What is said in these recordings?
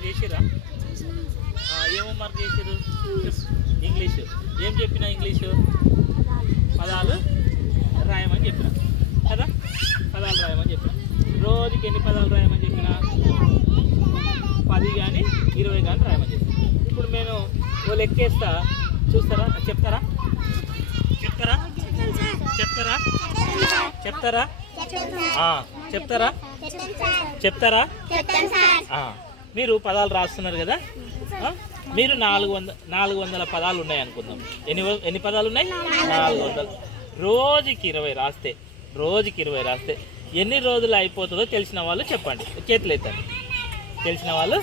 Homework చేసిరా? ఏం homework చేసిరు? ఇంగ్లీషు. ఏం చెప్పినా ఇంగ్లీషు? పదాలు రాయమని చెప్పిన కదా, పదాలు రాయమని చెప్పిన. రోజుకి ఎన్ని పదాలు రాయమని చెప్పిన? 10 కానీ 20 కానీ రాయమని చెప్పిన. ఇప్పుడు నేను ఓ లెక్కేస్తా, చూస్తారా? చెప్తారా? చెప్తారా? చెప్తారా? చెప్తారా? చెప్తారా? చెప్తారా? మీరు పదాలు రాస్తున్నారు కదా, మీరు 400 పదాలు ఉన్నాయి అనుకుందాం. ఎన్ని పదాలు ఉన్నాయి? 400. రోజుకి 20 రాస్తే, రోజుకి 20 రాస్తే ఎన్ని రోజులు అయిపోతుందో తెలిసిన వాళ్ళు చెప్పండి, చేతులు ఎత్తండి. తెలిసిన వాళ్ళు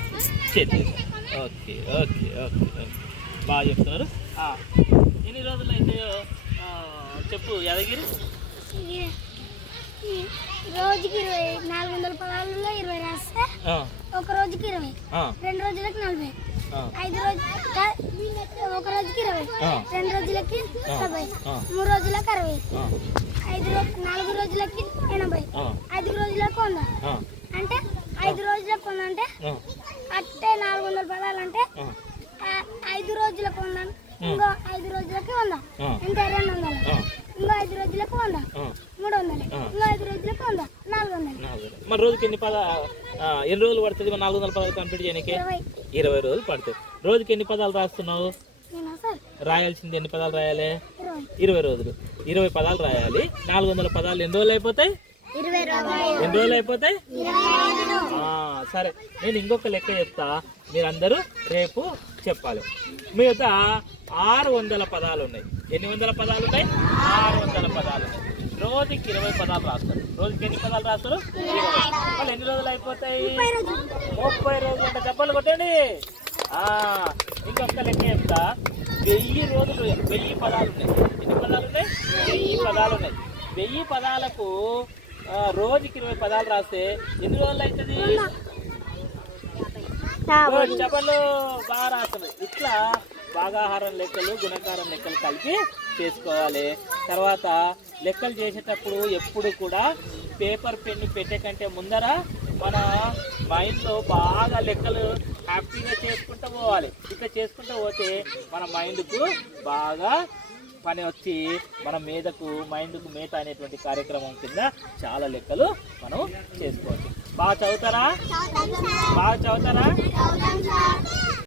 చేతులు ఎత్తండి. ఓకే ఓకే ఓకే ఓకే, బాగా చెప్తున్నారు. ఎన్ని రోజులు అయితాయో చెప్పు యాదగిరి. రోజుకి 400 పదాలలో 20 రాస్తే ఒక రోజుకి 20, 2 రోజులకి 40, 5 రోజులు ఒక రోజుకి 20, 2 రోజులకి 70, 3 రోజులకి 60, 4 రోజులకి 80, 5 రోజులకు 100. అంటే 5 రోజులకు 100 అంటే అట్టే 400 పదాలు అంటే 5 రోజులకు 100, ఇంకో 5 రోజులకి 100 అంటే 200, ఇంకో 5 రోజులకు 100, 300, ఇంకో 5 రోజులకు 100, 400. మరి రోజుకి ఎన్ని రోజులు పడుతుంది? 400 పదాలు కంప్లీట్ చేయడానికి 20 రోజులు పడుతుంది. రోజుకి ఎన్ని పదాలు రాస్తున్నావు? రాయాల్సింది ఎన్ని పదాలు రాయాలి? 20 రోజులు. 20 పదాలు రాయాలి. 400 పదాలు ఎన్ని రోజులు అయిపోతాయి? ఎన్ని రోజులు అయిపోతాయి? సరే, నేను ఇంకొక లెక్క చెప్తా, మీరందరూ రేపు చెప్పాలి. మీ యొక్క 600 పదాలు ఉన్నాయి. ఎన్ని వందల పదాలు ఉన్నాయి? 600 పదాలు ఉన్నాయి. రోజుకి 20 పదాలు రాస్తారు. రోజుకి ఎన్ని పదాలు రాస్తారు? 20. వాళ్ళు ఎన్ని రోజులు అయిపోతాయి? 30 రోజులు. అంటే చెప్పలు కొట్టండి. ఇంకొక లెక్క చెప్తా, 1000 రోజులు 1000 పదాలు ఉన్నాయి. ఎన్ని పదాలు ఉన్నాయి? 1000 పదాలు ఉన్నాయి. 1000 పదాలకు రోజుకి 20 పదాలు రాస్తే ఎన్ని రోజులు అవుతుంది? చెప్పలు బాగా రాస్తుంది. ఇట్లా భాగాహారం లెక్కలు, గుణకారం లెక్కలు కలిపి చేసుకోవాలి. తర్వాత లెక్కలు చేసేటప్పుడు ఎప్పుడు కూడా పేపర్ పెన్ను పెట్టే కంటే ముందర మన మైండ్లో బాగా లెక్కలు హ్యాపీగా చేసుకుంటూ పోవాలి. ఇట్లా చేసుకుంటూ పోతే మన మైండ్కు బాగా పని వచ్చి మన మైండ్కు మేత అనేటువంటి కార్యక్రమం కింద చాలా లెక్కలు మనం చేసుకోవచ్చు. బాగా చదువుతారా? బాగా చదువుతారా?